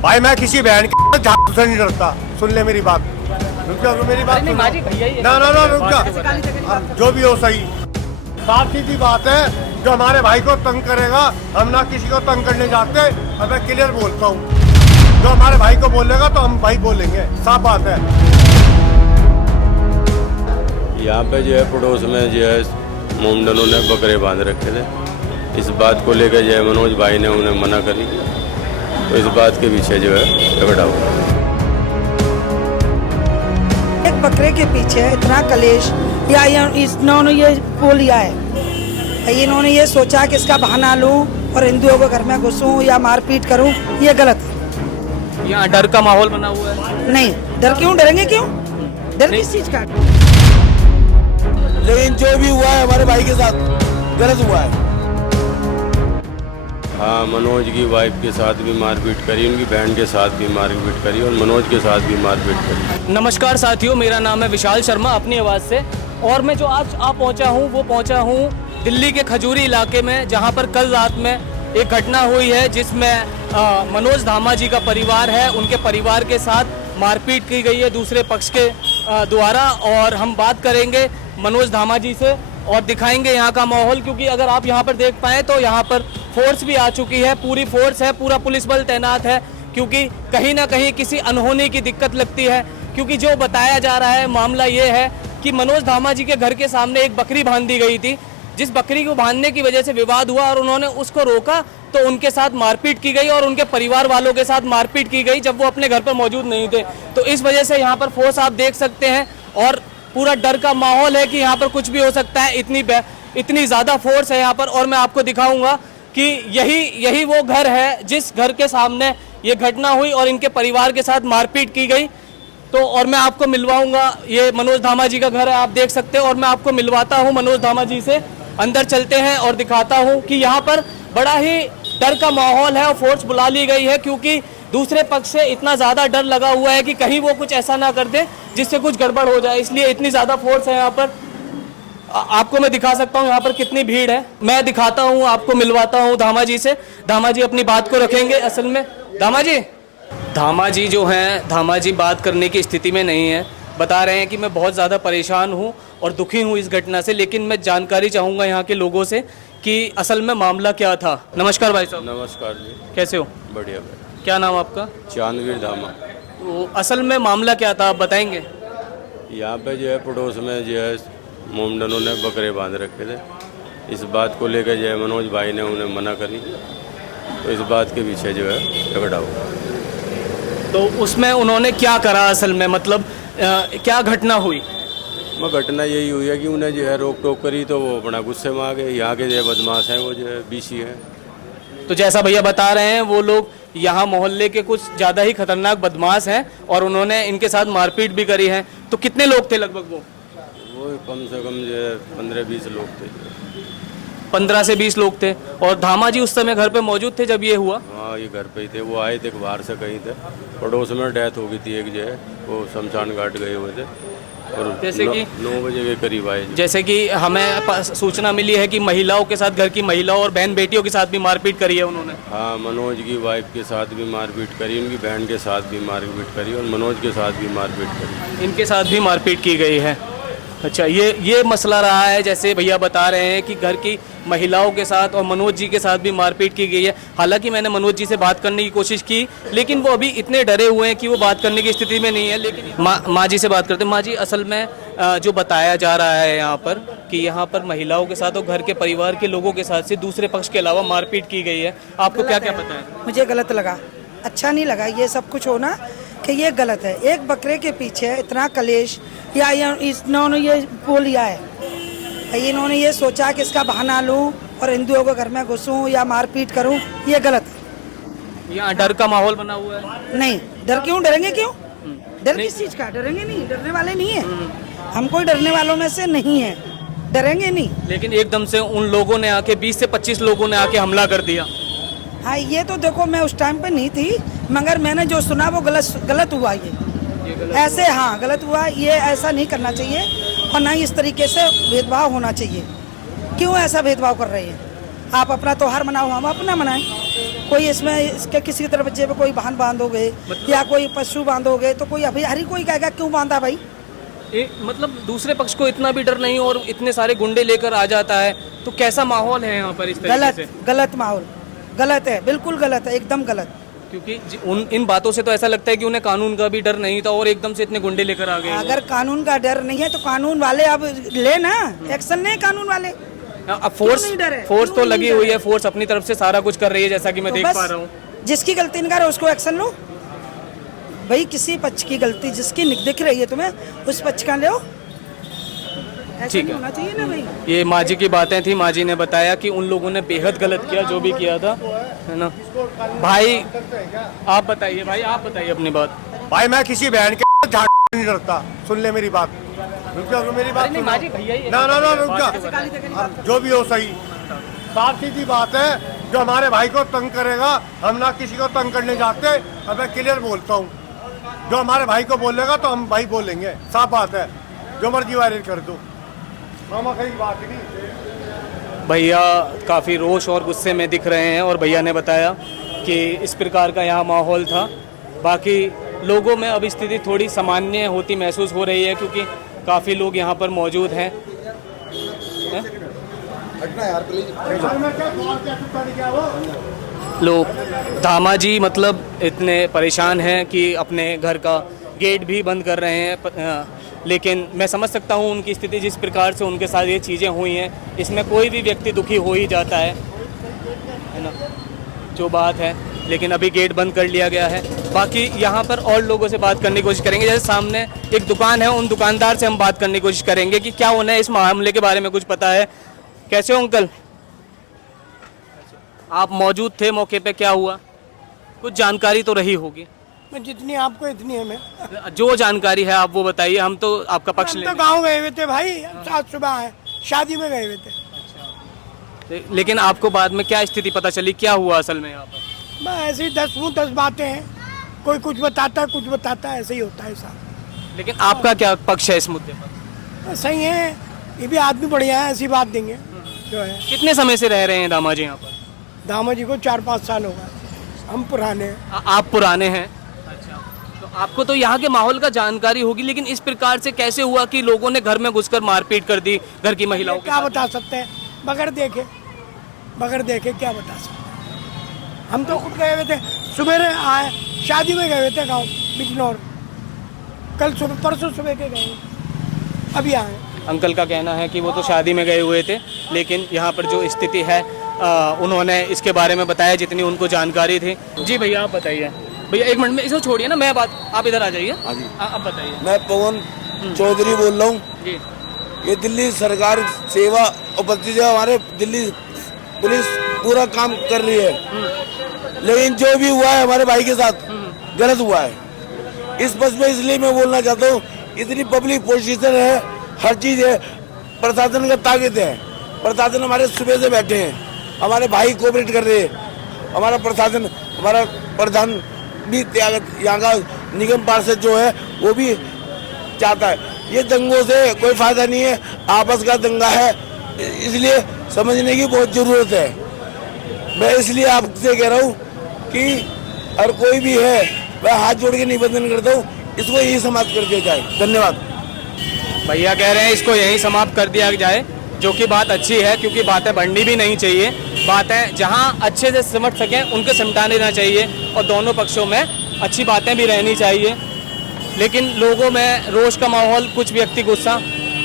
भाई मैं किसी बहन के झाड़ू से नहीं डरता। सुन ले मेरी बात, रुक जा, मेरी बात सुन। ना ना ना रुक जा, जो भी हो सही। साफ सीधी बात है, जो हमारे भाई को तंग करेगा, हम ना किसी को तंग करने जाते। अब मैं क्लियर बोलता हूँ, जो हमारे भाई को बोलेगा तो हम भाई बोलेंगे, साफ बात है। यहाँ पे जो है पड़ोस में जो है मोमडनों ने बकरे बांध रखे थे। इस बात को लेकर जो है मनोज भाई ने उन्हें मना करी, तो इस बात के पीछे जो है झगड़ा हुआ। एक बकरे के पीछे इतना कलेश या इन्होंने ये बोल लिया है, इन्होंने ये सोचा कि इसका बहाना लूं और हिंदुओं के घर में घुसूं या मारपीट करूं, ये गलत है। यहाँ डर का माहौल बना हुआ है। नहीं, डर क्यों, डरेंगे क्यों? डर किस चीज का? लेकिन जो भी हुआ है हमारे भाई के साथ गलत हुआ है। हाँ, मनोज की वाइफ के साथ भी मारपीट करी, उनकी बहन के साथ भी मारपीट करी और मनोज के साथ भी मारपीट करी। नमस्कार साथियों, मेरा नाम है विशाल शर्मा अपनी आवाज़ से, और मैं जो आज पहुंचा हूं वो पहुंचा हूं दिल्ली के खजूरी इलाके में, जहां पर कल रात में एक घटना हुई है जिसमें मनोज धामा जी का परिवार है, उनके परिवार के साथ मारपीट की गई है दूसरे पक्ष के द्वारा। और हम बात करेंगे मनोज धामा जी से और दिखाएंगे यहाँ का माहौल, क्योंकि अगर आप यहाँ पर देख पाएँ तो यहाँ पर फोर्स भी आ चुकी है, पूरी फोर्स है, पूरा पुलिस बल तैनात है, क्योंकि कहीं ना कहीं किसी अनहोनी की दिक्कत लगती है। क्योंकि जो बताया जा रहा है मामला ये है कि मनोज धामा जी के घर के सामने एक बकरी बांध दी गई थी, जिस बकरी को बांधने की वजह से विवाद हुआ और उन्होंने उसको रोका तो उनके साथ मारपीट की गई और उनके परिवार वालों के साथ मारपीट की गई जब वो अपने घर पर मौजूद नहीं थे। तो इस वजह से यहाँ पर फोर्स आप देख सकते हैं और पूरा डर का माहौल है कि यहाँ पर कुछ भी हो सकता है, इतनी ज़्यादा फोर्स है यहाँ पर। और मैं आपको दिखाऊंगा कि यही वो घर है जिस घर के सामने ये घटना हुई और इनके परिवार के साथ मारपीट की गई। तो और मैं आपको मिलवाऊंगा, ये मनोज धामा जी का घर है, आप देख सकते हैं, और मैं आपको मिलवाता हूँ मनोज धामा जी से। अंदर चलते हैं और दिखाता हूँ कि यहाँ पर बड़ा ही डर का माहौल है और फोर्स बुला ली गई है, क्योंकि दूसरे पक्ष से इतना ज़्यादा डर लगा हुआ है कि कहीं वो कुछ ऐसा ना कर दे जिससे कुछ गड़बड़ हो जाए, इसलिए इतनी ज़्यादा फोर्स है यहाँ पर। आपको मैं दिखा सकता हूँ यहाँ पर कितनी भीड़ है, मैं दिखाता हूँ, आपको मिलवाता हूँ धामा जी से। धामा जी अपनी बात को रखेंगे। असल में धामा जी जो हैं, धामा जी बात करने की स्थिति में नहीं है, बता रहे हैं कि मैं बहुत ज़्यादा परेशान हूँ और दुखी हूँ इस घटना से, लेकिन मैं जानकारी चाहूँगा यहाँ के लोगों से कि असल में मामला क्या था। नमस्कार भाई साहब। नमस्कार जी, कैसे हो? बढ़िया भाई। क्या नाम आपका? चांदवीर धामा। तो असल में मामला क्या था, आप बताएंगे? यहाँ पे जो है पड़ोस में जो है मोमडनों ने बकरे बांध रखे थे। इस बात को लेकर जो है मनोज भाई ने उन्हें मना करी, तो इस बात के पीछे जो है झगड़ा हुआ। तो उसमें उन्होंने क्या करा असल में, मतलब क्या घटना हुई? घटना यही हुई है कि उन्हें जो है रोक टोक करी, तो वो बड़ा गुस्से में आ गए। यहाँ के जो है बदमाश हैं, वो जो है बीसी हैं। तो जैसा भैया बता रहे हैं, वो लोग यहाँ मोहल्ले के कुछ ज़्यादा ही खतरनाक बदमाश हैं और उन्होंने इनके साथ मारपीट भी करी है। तो कितने लोग थे लगभग? वो कम से कम जो है 15-20 लोग थे। 15 से 20 लोग थे। और धामा जी उस समय घर पे मौजूद थे जब ये हुआ? हाँ, ये घर पे ही थे। वो आए थे बाहर से कहीं थे, पड़ोस में डेथ हो गई थी एक जो है, वो शमशान घाट गए हुए थे और जैसे कि 9 बजे के करीब आए। जैसे कि हमें सूचना मिली है कि महिलाओं के साथ, घर की महिलाओं और बहन बेटियों के साथ भी मारपीट करी है उन्होंने। हाँ, मनोज की वाइफ के साथ भी मारपीट करी, उनकी बहन के साथ भी मारपीट करी और मनोज के साथ भी मारपीट करी। इनके साथ भी मारपीट की गई है। अच्छा, ये मसला रहा है। जैसे भैया बता रहे हैं कि घर की महिलाओं के साथ और मनोज जी के साथ भी मारपीट की गई है। हालांकि मैंने मनोज जी से बात करने की कोशिश की, लेकिन वो अभी इतने डरे हुए हैं कि वो बात करने की स्थिति में नहीं है। लेकिन माँ जी से बात करते हैं। माँ जी, असल में जो बताया जा रहा है यहाँ पर कि यहाँ पर महिलाओं के साथ और घर के परिवार के लोगों के साथ से दूसरे पक्ष के अलावा मारपीट की गई है, आपको क्या क्या पता है? मुझे गलत लगा, अच्छा नहीं लगा ये सब कुछ होना, कि ये गलत है। एक बकरे के पीछे इतना कलेश या इन्होंने ये बोल लिया है, इन्होंने ये सोचा कि इसका बहाना लूं और हिंदुओं के घर में घुसूं या मारपीट करूं, ये गलत है। यहाँ डर का माहौल बना हुआ है। नहीं, डर क्यों, डरेंगे क्यों? डर किस चीज का? डरेंगे नहीं, डरने वाले नहीं है हम, कोई डरने वालों में से नहीं है, डरेंगे नहीं। लेकिन एकदम से उन लोगों ने आके 20 से 25 लोगों ने आके हमला कर दिया। हाँ, ये तो देखो, मैं उस टाइम पे नहीं थी, मगर मैंने जो सुना वो गलत हुआ। ये ऐसे, हाँ गलत हुआ, ये ऐसा नहीं करना चाहिए और ना इस तरीके से भेदभाव होना चाहिए। क्यों ऐसा भेदभाव कर रहे हैं? आप अपना त्योहार मनाओ, हम अपना मनाएं। कोई इसमें इसके किसी के दरवाजे पे कोई वाहन बांधोगे या कोई पशु बांधोगे तो कोई अभी हर कोई कहेगा क्यों बांधा भाई। मतलब दूसरे पक्ष को इतना भी डर नहीं और इतने सारे गुंडे लेकर आ जाता है, तो कैसा माहौल है यहाँ पर इस तरीके से? गलत माहौल, गलत है, बिल्कुल गलत है, एकदम गलत। क्योंकि इन बातों से तो ऐसा लगता है कि उन्हें कानून का भी डर नहीं था और एकदम से इतने गुंडे लेकर आ गए। अगर कानून का डर नहीं है तो कानून वाले अब ले ना एक्शन, नहीं कानून वाले। अब फोर्स तो लगी हुई है, फोर्स अपनी तरफ से सारा कुछ कर रही है जैसा कि मैं देख पा रहा हूँ। जिसकी गलती नहीं कर रहा उसको एक्शन लो भाई, किसी पक्ष की गलती जिसकी दिख रही है तुम्हें उस पक्ष का लो, ऐसा नहीं होना चाहिए ना भाई। ये माँ जी की बातें थी, माँ जी ने बताया कि उन लोगों ने बेहद गलत किया जो भी किया था, है ना। भाई आप बताइए, भाई आप बताइए अपनी बात। भाई मैं किसी बहन के झाड़ नहीं डरता, सुन ले मेरी बात, रुक जा, मेरी बात सुनो। ना ना ना रुक जा, जो भी हो सही, साफ सीधी बात है, जो हमारे भाई को तंग करेगा हम ना किसी को तंग करने जाते। अब मैं क्लियर बोलता हूँ, जो हमारे भाई को बोलेगा तो हम भाई बोलेंगे, साफ बात है, जो मर्जी वायरल कर दो, मामा कहीं बात नहीं। भैया काफ़ी रोष और गुस्से में दिख रहे हैं और भैया ने बताया कि इस प्रकार का यहाँ माहौल था। बाकी लोगों में अब स्थिति थोड़ी सामान्य होती महसूस हो रही है क्योंकि काफ़ी लोग यहाँ पर मौजूद हैं। लोग धामा जी मतलब इतने परेशान हैं कि अपने घर का गेट भी बंद कर रहे हैं, लेकिन मैं समझ सकता हूँ उनकी स्थिति, जिस प्रकार से उनके साथ ये चीज़ें हुई हैं, इसमें कोई भी व्यक्ति दुखी हो ही जाता है ना, जो बात है। लेकिन अभी गेट बंद कर लिया गया है। बाकी यहाँ पर और लोगों से बात करने की कोशिश करेंगे, जैसे सामने एक दुकान है, उन दुकानदार से हम बात करने की कोशिश करेंगे कि क्या उन्हें इस मामले के बारे में कुछ पता है। कैसे हो अंकल? आप मौजूद थे मौके पे, क्या हुआ? कुछ जानकारी तो रही होगी। मैं जितनी आपको इतनी है, मैं जो जानकारी है आप वो बताइए, हम तो आपका पक्ष हम लेंगे। तो गाँव गए हुए थे भाई, आज सुबह आए, शादी में गए हुए थे। लेकिन आपको बाद में क्या स्थिति पता चली, क्या हुआ असल में यहाँ पर? मैं ऐसे ही 10 बातें हैं, कोई कुछ बताता है, कुछ बताता है, ऐसे ही होता है साहब। लेकिन आपका क्या पक्ष है इस मुद्दे पर? सही है, ये भी आदमी बढ़िया है, ऐसी बात देंगे जो है। कितने समय से रह रहे हैं दामा जी यहाँ पर? दामा जी को 4-5 साल हो गए, हम पुराने हैं। आप पुराने हैं? अच्छा, तो आपको तो यहाँ के माहौल का जानकारी होगी, लेकिन इस प्रकार से कैसे हुआ कि लोगों ने घर में घुसकर मारपीट कर दी घर की महिलाओं क्या बता सकते हैं, बगैर देखे क्या बता सकते हैं। हम तो खुद गए हुए थे, सुबह आए, शादी में गए हुए थे गाँव बिजनौर, कल सुबह परसों सुबह के गए, अभी आए। अंकल का कहना है कि वो तो शादी में गए हुए थे, लेकिन यहाँ पर जो स्थिति है उन्होंने इसके बारे में बताया जितनी उनको जानकारी थी। जी भैया आप बताइए। भैया एक मिनट में इसको छोड़िए ना, मैं बात, आप इधर आ जाइए। हाँ जी, आप बताइए। मैं पवन चौधरी बोल रहा हूँ जी। ये दिल्ली सरकार सेवा उपस्थित है, हमारे दिल्ली पुलिस पूरा काम कर रही है, लेकिन जो भी हुआ है हमारे भाई के साथ गलत हुआ है। इस बस में इसलिए मैं बोलना चाहता हूँ, इतनी पब्लिक पोजीशन है, हर चीज़ है, प्रशासन का ताकत है, प्रशासन हमारे सुबह से बैठे हैं, हमारे भाई कोऑपरेट कर रहे हैं, हमारा प्रशासन, हमारा प्रधान भी यहाँ का निगम पार्षद जो है वो भी चाहता है। ये दंगों से कोई फायदा नहीं है, आपस का दंगा है, इसलिए समझने की बहुत ज़रूरत है। मैं इसलिए आपसे कह रहा हूँ कि अगर कोई भी है, मैं हाथ जोड़ के निवेदन करता हूँ, इसको यही समाप्त कर दिया जाए। धन्यवाद। भैया कह रहे हैं इसको यहीं समाप्त कर दिया जाए, जो कि बात अच्छी है, क्योंकि बातें बढ़नी भी नहीं चाहिए। बातें जहां अच्छे से समझ सकें उनको समझा देना चाहिए और दोनों पक्षों में अच्छी बातें भी रहनी चाहिए। लेकिन लोगों में रोष का माहौल, कुछ व्यक्ति गुस्सा,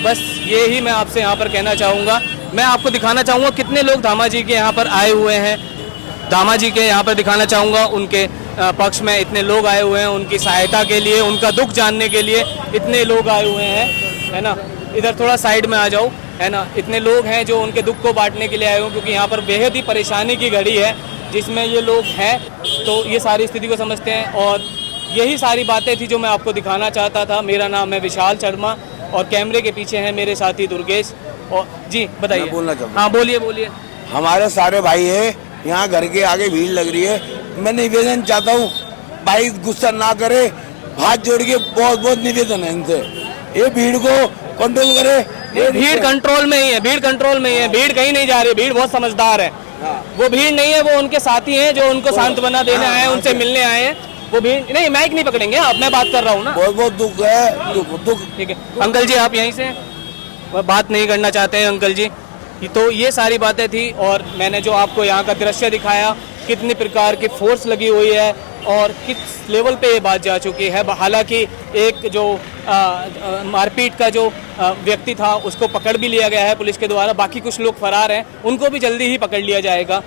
बस ये ही मैं आपसे यहाँ पर कहना चाहूँगा। मैं आपको दिखाना चाहूँगा कितने लोग धामा जी के यहाँ पर आए हुए हैं। धामा जी के यहाँ पर दिखाना चाहूँगा, उनके पक्ष में इतने लोग आए हुए हैं, उनकी सहायता के लिए, उनका दुख जानने के लिए इतने लोग आए हुए हैं, है ना। इधर थोड़ा साइड में आ जाओ, है ना। इतने लोग हैं जो उनके दुख को बांटने के लिए आए हुए, क्योंकि यहाँ पर बेहद ही परेशानी की घड़ी है जिसमें ये लोग हैं, तो ये सारी स्थिति को समझते हैं। और यही सारी बातें थी जो मैं आपको दिखाना चाहता था। मेरा नाम है विशाल शर्मा और कैमरे के पीछे है मेरे साथी दुर्गेश। और जी बताइए। बोलना चाहूँगा। हाँ बोलिए बोलिए। हमारे सारे भाई है, यहाँ घर के आगे भीड़ लग रही है, मैं निवेदन चाहता हूँ, भाई गुस्सा ना करे, हाथ जोड़ के बहुत बहुत निवेदन है इनसे, ये भीड़ को कंट्रोल करे। भीड़ कंट्रोल में ही है, भीड़ कंट्रोल में ही है, भीड़ कहीं नहीं जा रही, भीड़ बहुत समझदार है। वो भीड़ नहीं है, वो उनके साथी हैं जो उनको सांत्वना देने आए हैं, उनसे मिलने आए हैं। वो भीड़ नहीं, माइक नहीं पकड़ेंगे आप, मैं बात कर रहा हूँ ना। बहुत बहुत दुख है, दुख। ठीक है अंकल जी, आप यहीं से बात नहीं करना चाहते हैं अंकल जी। तो ये सारी बातें थी और मैंने जो आपको यहाँ का दृश्य दिखाया, कितनी प्रकार की फोर्स लगी हुई है और किस लेवल पे ये बात जा चुकी है। हालांकि एक जो मारपीट का जो व्यक्ति था उसको पकड़ भी लिया गया है पुलिस के द्वारा, बाकी कुछ लोग फरार हैं, उनको भी जल्दी ही पकड़ लिया जाएगा।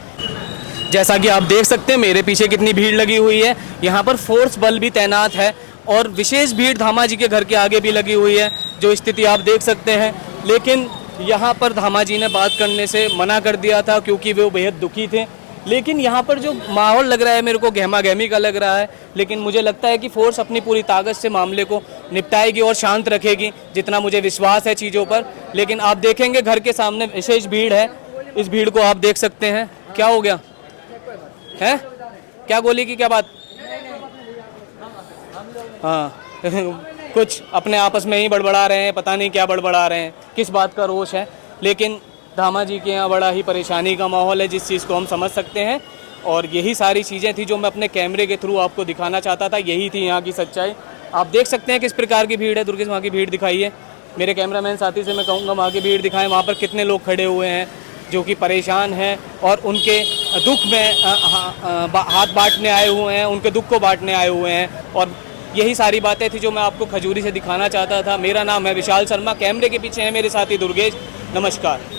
जैसा कि आप देख सकते हैं मेरे पीछे कितनी भीड़ लगी हुई है, यहाँ पर फोर्स बल भी तैनात है और विशेष भीड़ धामा जी के घर के आगे भी लगी हुई है, जो स्थिति आप देख सकते हैं। लेकिन यहाँ पर धामा जी ने बात करने से मना कर दिया था क्योंकि वो बेहद दुखी थे। लेकिन यहाँ पर जो माहौल लग रहा है मेरे को गहमा गहमी का लग रहा है, लेकिन मुझे लगता है कि फोर्स अपनी पूरी ताकत से मामले को निपटाएगी और शांत रखेगी, जितना मुझे विश्वास है चीज़ों पर। लेकिन आप देखेंगे घर के सामने विशेष भीड़ है, इस भीड़ को आप देख सकते हैं। क्या हो गया है, क्या गोली की क्या बात? हाँ कुछ अपने आपस में ही बड़बड़ा रहे हैं, पता नहीं क्या बड़बड़ा रहे हैं, किस बात का रोष है। लेकिन धामा जी के यहाँ बड़ा ही परेशानी का माहौल है, जिस चीज़ को हम समझ सकते हैं। और यही सारी चीज़ें थी जो मैं अपने कैमरे के थ्रू आपको दिखाना चाहता था, यही थी यहाँ की सच्चाई। आप देख सकते हैं किस प्रकार की भीड़ है। दुर्गेश वहाँ की भीड़ दिखाई है, मेरे कैमरामैन साथी से मैं कहूँगा वहाँ की भीड़ दिखाएं। वहाँ पर कितने लोग खड़े हुए हैं जो कि परेशान हैं और उनके दुख में हाथ बांटने आए हुए हैं, उनके दुख को बांटने आए हुए हैं। और यही सारी बातें थी जो मैं आपको खजूरी से दिखाना चाहता था। मेरा नाम है विशाल शर्मा, कैमरे के पीछे है मेरे साथी दुर्गेश। नमस्कार।